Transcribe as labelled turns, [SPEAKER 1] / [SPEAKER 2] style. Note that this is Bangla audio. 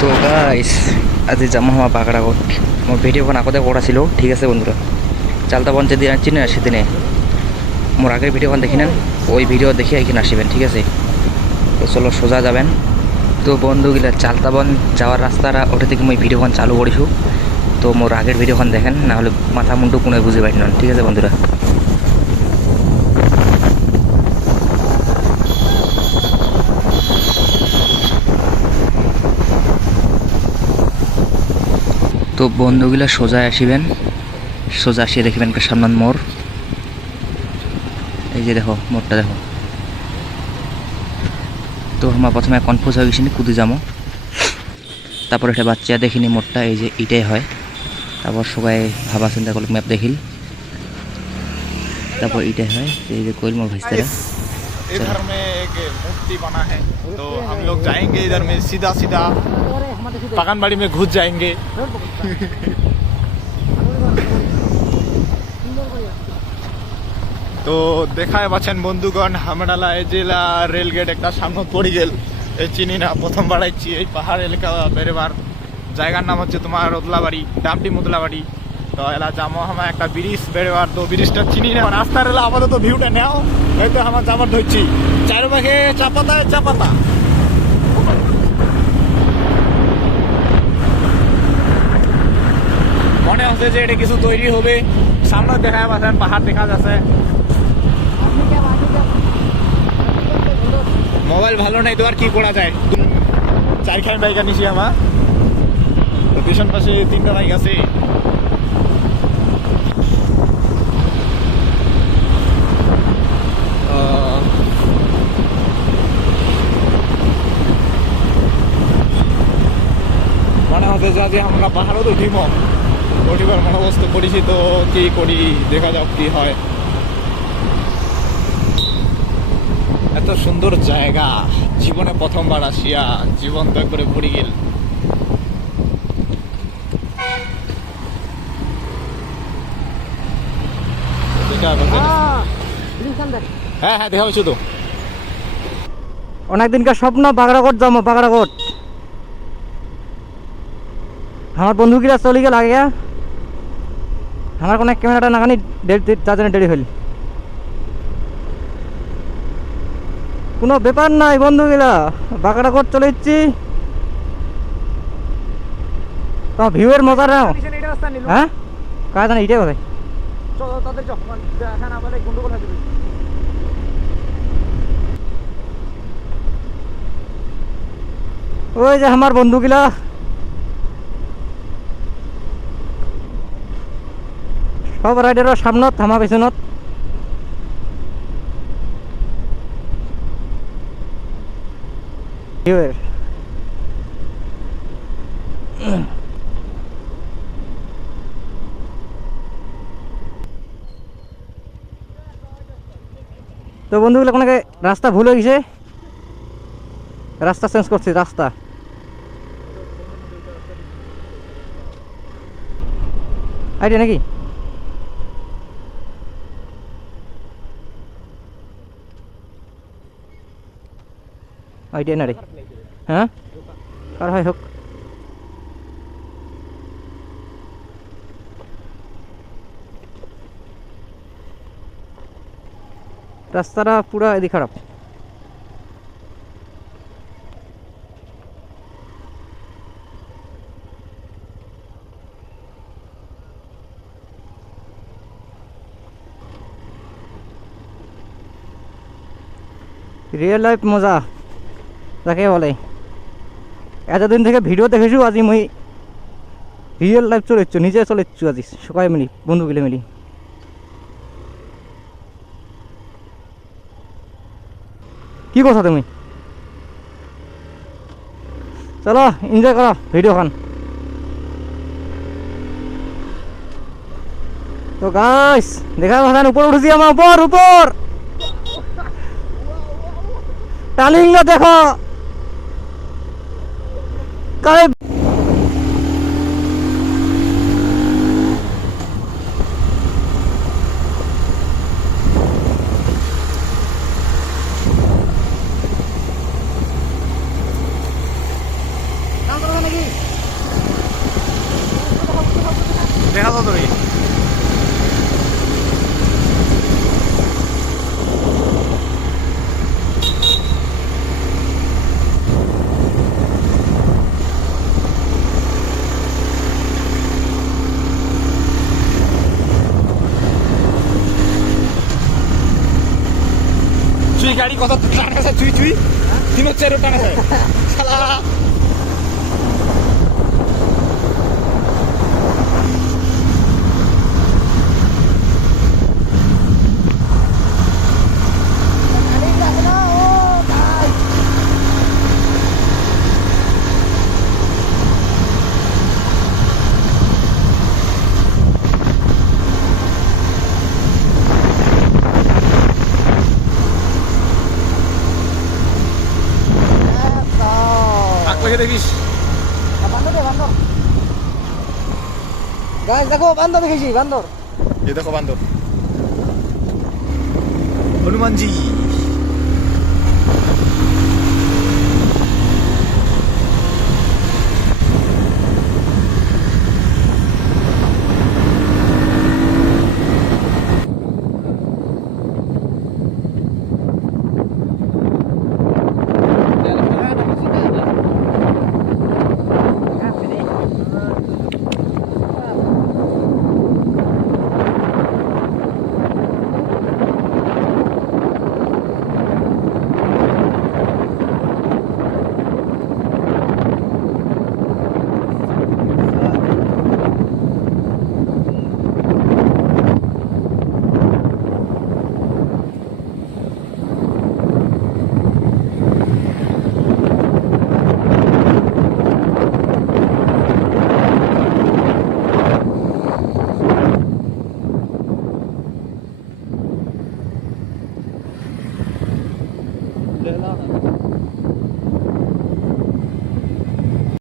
[SPEAKER 1] তো গাইস আজি যাম আমার বাগড়াগট মোৰ ভিডিঅ'খন আগতে কৰাছিলোঁ ঠিক আছে বন্ধুরা? চালতাবন যেদিন চিনে না, সেদিনে। মোর আগের ভিডিওখন দেখি নেন, ওই ভিডিও দেখে এখানে আসবেন, ঠিক আছে? তো চলো সোজা যাবেন। তো বন্ধুগুলা চালতাবন যাওয়ার রাস্তাটা, ওটা থেকে মই ভিডিওখন চালু কৰিছোঁ তো মোর আগের ভিডিওখন দেখেন, নাহলে মাথা মুন্ডু কোনো বুঝে পারি না, ঠিক আছে বন্ধুরা? তো বন্ধুগুলা সোজা আসিবেন। সোজা আসিয়ে দেখবেন একটা সামনে মোড়। এই যে দেখো, মোড়টা দেখো। তো আমার প্রথমে কনফিউজ হয়ে গেছিনি কুদি যাব। তারপর একটা বাচ্চা দেখিনি মোড়টা, এই যে এটাই হয়। তারপর সবাই ভাবা চিন্তা করল ম্যাপ দেখিল। তারপর এটাই হয়, এই যে কইল মোর ভাইস্তারা।
[SPEAKER 2] इधर में एक मूर्ति बना है तो हम लोग जाएंगे इधर में सीधा सीधा बागानबाड़ी में घुस जाएंगे তো দেখায় পাচ্ছেন বন্ধুগণ আমরা এই জেলা রেলগেট একটা সামনে পড়ে গেল এই চিনি না প্রথমবার আইছি এই পাহাড় এলাকা বেরোবার জায়গার নাম হচ্ছে তোমার রদলাবাড়ি ডামটি মুদলাবাড়ি তো এলা যাব আমার একটা ব্রিজ বেরোবার তো ব্রিজটা চিনি না। রাস্তার এলা আপাতত ভিউটা নেও হয়তো আমার যাবার ধরছি। চারপাশে চাপাতা চাপাতা। মনে হচ্ছে যে এটা কিছু তৈরি হবে। সামনে দেখা পাচ্ছেন পাহাড় দেখা যাচ্ছে। মোবাইল ভালো নাই তো, আর কি করা যায়? চারখান বাইক আনিছি আমার। তো পিছন পাশে তিনটা বাইক আছে আহ, মনে হচ্ছে যে আমরা পাহাড়ও তো উঠিব উঠিবার মনোবস্ত করেছি তো কি করি, দেখা যাক কি হয়। এত সুন্দর জায়গা, জীবনে প্রথমবার আসিয়া জীবন তো একবারে ভরে গেল। হ্যাঁ হ্যাঁ দেখা হয়েছে তো
[SPEAKER 1] অনেক দিনকার স্বপ্ন, বাগড়াকোট যাব, বাগড়াকোট। আমার বন্ধুকিরা চলে গেল আগে আমার কোনো ক্যামেরাটা নাগানি তার জন্য দেরি হইল কোনো ব্যাপার নাই বন্ধুগুলা বাগড়াকোট চলে যাচ্ছি? তোমার ভিউয়ের মজা নাও। হ্যাঁ কাজ জানি এটাই কথা ওই যে আমার বন্ধুগুলা সব রাইডারের সামনত পেছনত। ভিউয়ের তো বন্ধুগুলো কোনাকে রাস্তা ভুল হয়ে গেছে? রাস্তা চেঞ্জ করছি রাস্তা আইডিয়া নাকি? আইডিয়া না রে। হ্যাঁ? আর হয় হোক। রাস্তাটা পুরা এদিকে খারাপ। রিয়েল লাইফ মজা। যাকে বলে, এতদিন থেকে ভিডিও দেখেছ আজি মই? রিয়েল লাইফ চলেছো, নিজে চলেছো আজি, সবাই মিলি বন্ধুগুলো মিলি কি কথা তুমি? চলো এনজয় করো ভিডিওখন তো গাইস দেখা কথা উপর উঠেছি আমার উপর উপর টালিংটা দেখো। কারে
[SPEAKER 2] গাড়ি কত টান যায় চুই চুই তিন চার টানা। আছে দেখে দেখিস।
[SPEAKER 3] গাছ দেখো বান্দর দেখেছি বান্দর।
[SPEAKER 2] এ দেখো বান্দর।
[SPEAKER 3] হনুমানজি।